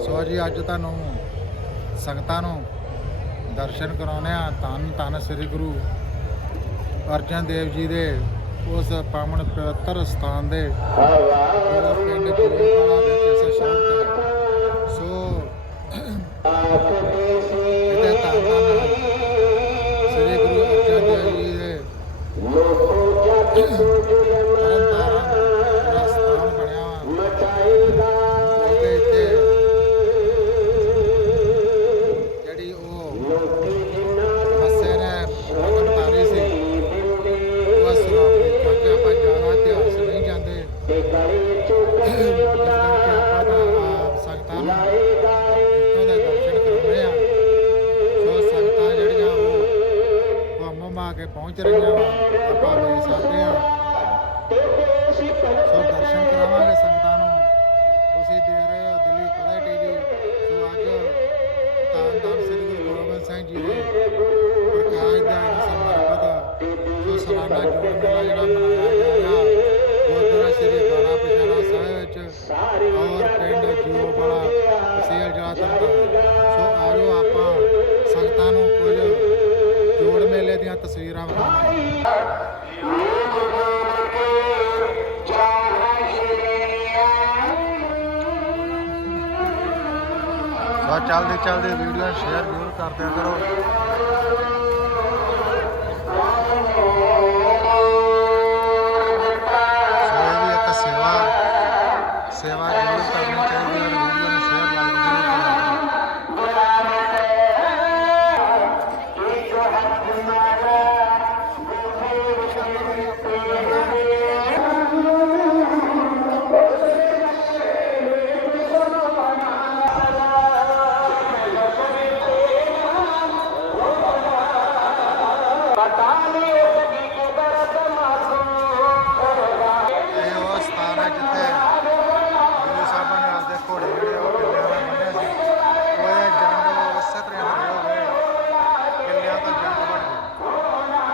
ਸੋ ਜੀ ਅੱਜ ਤੁਹਾਨੂੰ ਸੰਗਤਾਂ ਨੂੰ ਦਰਸ਼ਨ ਕਰਾਉਣੇ ਆ ਤਨ ਤਨ ਸ੍ਰੀ ਗੁਰੂ ਅਰਜਨ ਦੇਵ ਜੀ ਦੇ ਉਸ ਪਾਵਨ ਪਵਿੱਤਰ ਸਥਾਨ ਦੇ ਪਿੰਡ ਆ ਕੇ ਪਹੁੰਚ ਰਹੀਆਂ ਵਾ। ਆਪਾਂ ਦੇ ਸਕਦੇ ਆ ਸੋ ਦਰਸ਼ਨ ਕਰਾਵਾਂਗੇ ਸੰਗਤਾਂ ਨੂੰ। ਤੁਸੀਂ ਦੇਖ ਰਹੇ ਹੋ ਦਿੱਲੀ ਪਤਾ ਟੀਵੀ। ਸੋ ਅੱਜ ਤਾਂ ਤਾਂ ਸ੍ਰੀ ਗੁਰੂ ਗੋਬਿੰਦ ਸਿੰਘ ਜੀ ਦੇ ਪ੍ਰਕਾਸ਼ ਦਾ ਸਮਰਪਿਤ ਸੋ ਸਾਡਾ ਜੋੜ ਮੇਲਾ ਜਿਹੜਾ ਮਨਾਇਆ ਤਸਵੀਰਾਂ ਵਾ। ਚੱਲਦੇ ਚੱਲਦੇ ਵੀਡੀਓ ਸ਼ੇਅਰ ਜ਼ਰੂਰ ਕਰਦਿਆ ਕਰੋ। ਸੇਵਾ ਸੇਵਾ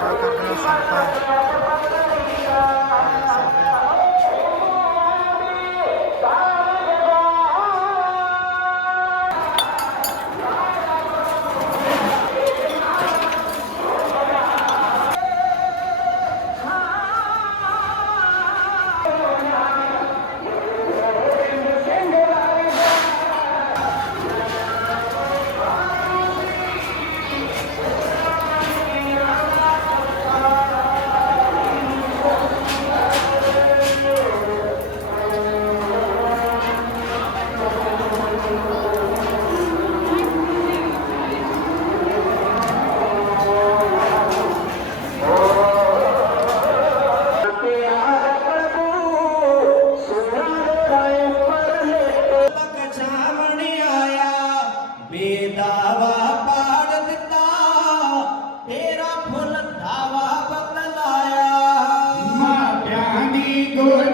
Так, одна шампань.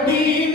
be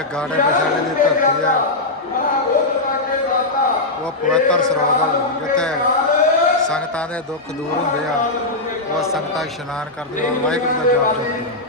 है ਸੋ ਗਾੜੇ ਪਛਾੜੇ ਦੀ ਧਰਤੀ ਆ। ਉਹ ਪਵਿੱਤਰ ਸਰੋਵਰ ਜਿੱਥੇ ਸੰਗਤਾਂ ਦੇ ਦੁੱਖ ਦੂਰ ਹੁੰਦੇ ਆ, ਉਹ ਸੰਗਤਾਂ ਇਸ਼ਨਾਨ ਕਰਦੀਆਂ ਵਾਹਿਗੁਰੂ ਦਾ ਜਾਪ ਜਪਦੀਆਂ